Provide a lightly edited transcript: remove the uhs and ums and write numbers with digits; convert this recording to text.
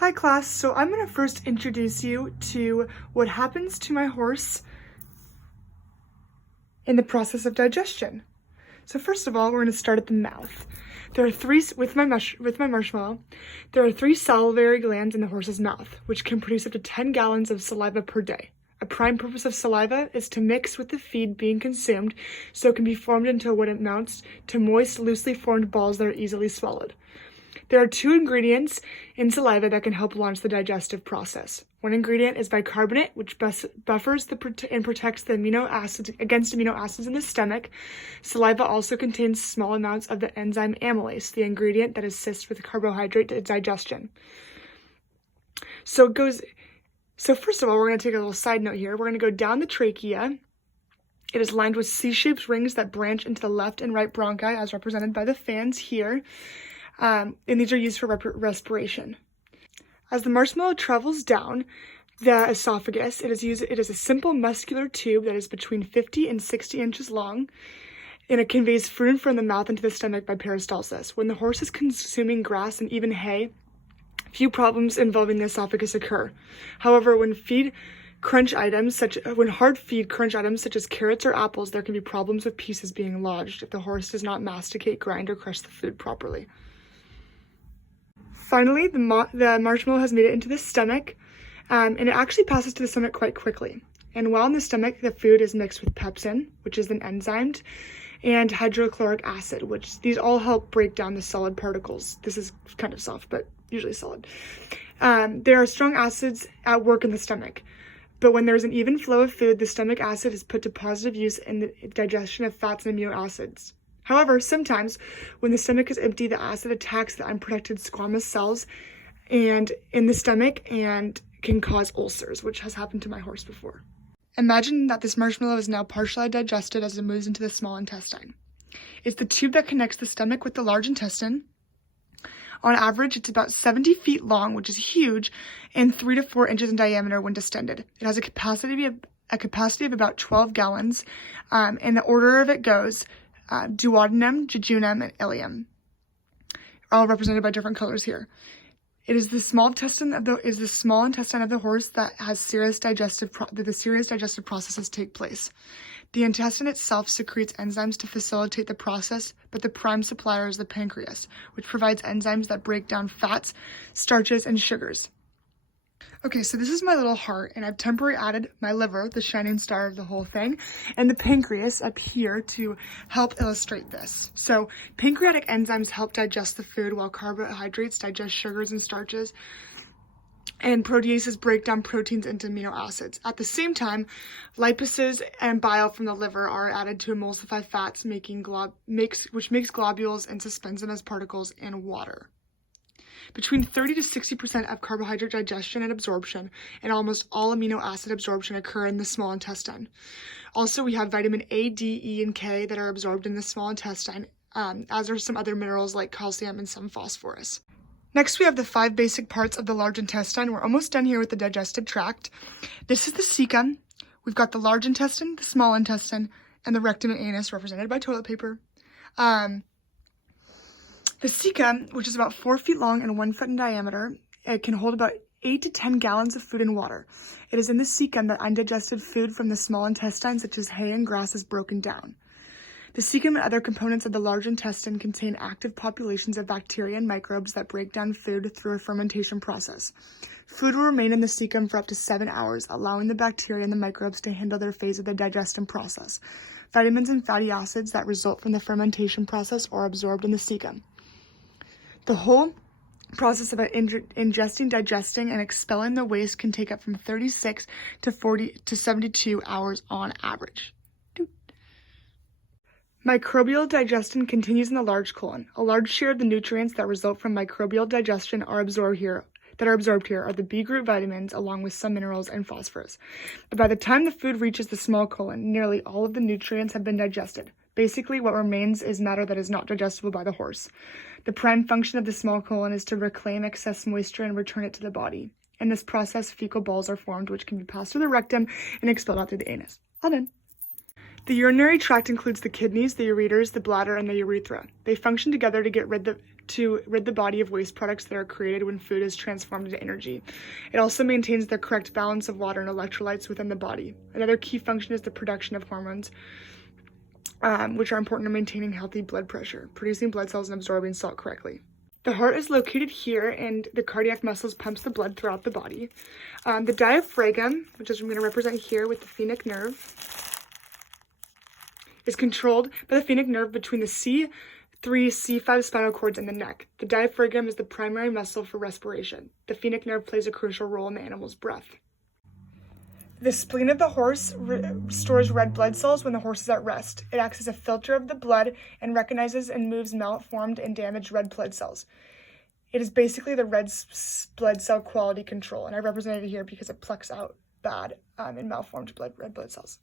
Hi class, so I'm going to first introduce you to what happens to my horse in the process of digestion. So first of all, we're going to start at the mouth. There are with my marshmallow, there are 3 salivary glands in the horse's mouth, which can produce up to 10 gallons of saliva per day. A prime purpose of saliva is to mix with the feed being consumed so it can be formed into what amounts to moist, loosely formed balls that are easily swallowed. There are 2 ingredients in saliva that can help launch the digestive process. One ingredient is bicarbonate, which buffers and protects the amino acids against amino acids in the stomach. Saliva also contains small amounts of the enzyme amylase, the ingredient that assists with carbohydrate digestion. So first of all, we're going to take a little side note here. We're going to go down the trachea. It is lined with C-shaped rings that branch into the left and right bronchi, as represented by the fans here. And these are used for respiration. As the marshmallow travels down the esophagus, it is a simple muscular tube that is between 50 and 60 inches long, and it conveys food from the mouth into the stomach by peristalsis. When the horse is consuming grass and even hay, few problems involving the esophagus occur. However, when hard feed crunch items such as carrots or apples, there can be problems with pieces being lodged if the horse does not masticate, grind, or crush the food properly. Finally, the marshmallow has made it into the stomach, and it actually passes to the stomach quite quickly. And while in the stomach, the food is mixed with pepsin, which is then enzymed, and hydrochloric acid, which these all help break down the solid particles. This is kind of soft, but usually solid. There are strong acids at work in the stomach, but when there's an even flow of food, the stomach acid is put to positive use in the digestion of fats and amino acids. However, sometimes when the stomach is empty, the acid attacks the unprotected squamous cells and in the stomach and can cause ulcers, which has happened to my horse before. Imagine that this marshmallow is now partially digested as it moves into the small intestine. It's the tube that connects the stomach with the large intestine. On average, it's about 70 feet long, which is huge, and 3 to 4 inches in diameter when distended. It has a capacity of about 12 gallons, and the order of it goes duodenum, jejunum, and ileum, all represented by different colors here. It is the small intestine of the horse that has serious digestive processes take place. The intestine itself secretes enzymes to facilitate the process, but the prime supplier is the pancreas, which provides enzymes that break down fats, starches, and sugars. Okay, so this is my little heart, and I've temporarily added my liver, the shining star of the whole thing, and the pancreas up here to help illustrate this. So pancreatic enzymes help digest the food, while carbohydrates digest sugars and starches, and proteases break down proteins into amino acids. At the same time, lipases and bile from the liver are added to emulsify fats, which makes globules and suspends them as particles in water. Between 30 to 60% of carbohydrate digestion and absorption and almost all amino acid absorption occur in the small intestine. Also, we have vitamin A, D, E, and K that are absorbed in the small intestine, as are some other minerals like calcium and some phosphorus. Next, we have the 5 basic parts of the large intestine. We're almost done here with the digestive tract. This is the cecum. We've got the large intestine, the small intestine, and the rectum and anus represented by toilet paper. The cecum, which is about 4 feet long and 1 foot in diameter, it can hold about 8 to 10 gallons of food and water. It is in the cecum that undigested food from the small intestine, such as hay and grass, is broken down. The cecum and other components of the large intestine contain active populations of bacteria and microbes that break down food through a fermentation process. Food will remain in the cecum for up to 7 hours, allowing the bacteria and the microbes to handle their phase of the digestion process. Vitamins and fatty acids that result from the fermentation process are absorbed in the cecum. The whole process of ingesting, digesting, and expelling the waste can take up from 36 to 72 hours on average. Microbial digestion continues in the large colon. A large share of the nutrients that result from microbial digestion are absorbed here are the B group vitamins, along with some minerals and phosphorus. But by the time the food reaches the small colon, nearly all of the nutrients have been digested. Basically, what remains is matter that is not digestible by the horse. The prime function of the small colon is to reclaim excess moisture and return it to the body. In this process, fecal balls are formed, which can be passed through the rectum and expelled out through the anus. All done. The urinary tract includes the kidneys, the ureters, the bladder, and the urethra. They function together to get rid to rid the body of waste products that are created when food is transformed into energy. It also maintains the correct balance of water and electrolytes within the body. Another key function is the production of hormones, which are important in maintaining healthy blood pressure, producing blood cells, and absorbing salt correctly. The heart is located here, and the cardiac muscles pumps the blood throughout the body. The diaphragm, which is I'm going to represent here with the phrenic nerve, is controlled by the phrenic nerve between the C3, C5 spinal cords and the neck. The diaphragm is the primary muscle for respiration. The phrenic nerve plays a crucial role in the animal's breath. The spleen of the horse stores red blood cells when the horse is at rest. It acts as a filter of the blood and recognizes and moves malformed and damaged red blood cells. It is basically the red blood cell quality control, and I represented it here because it plucks out bad and malformed red blood cells.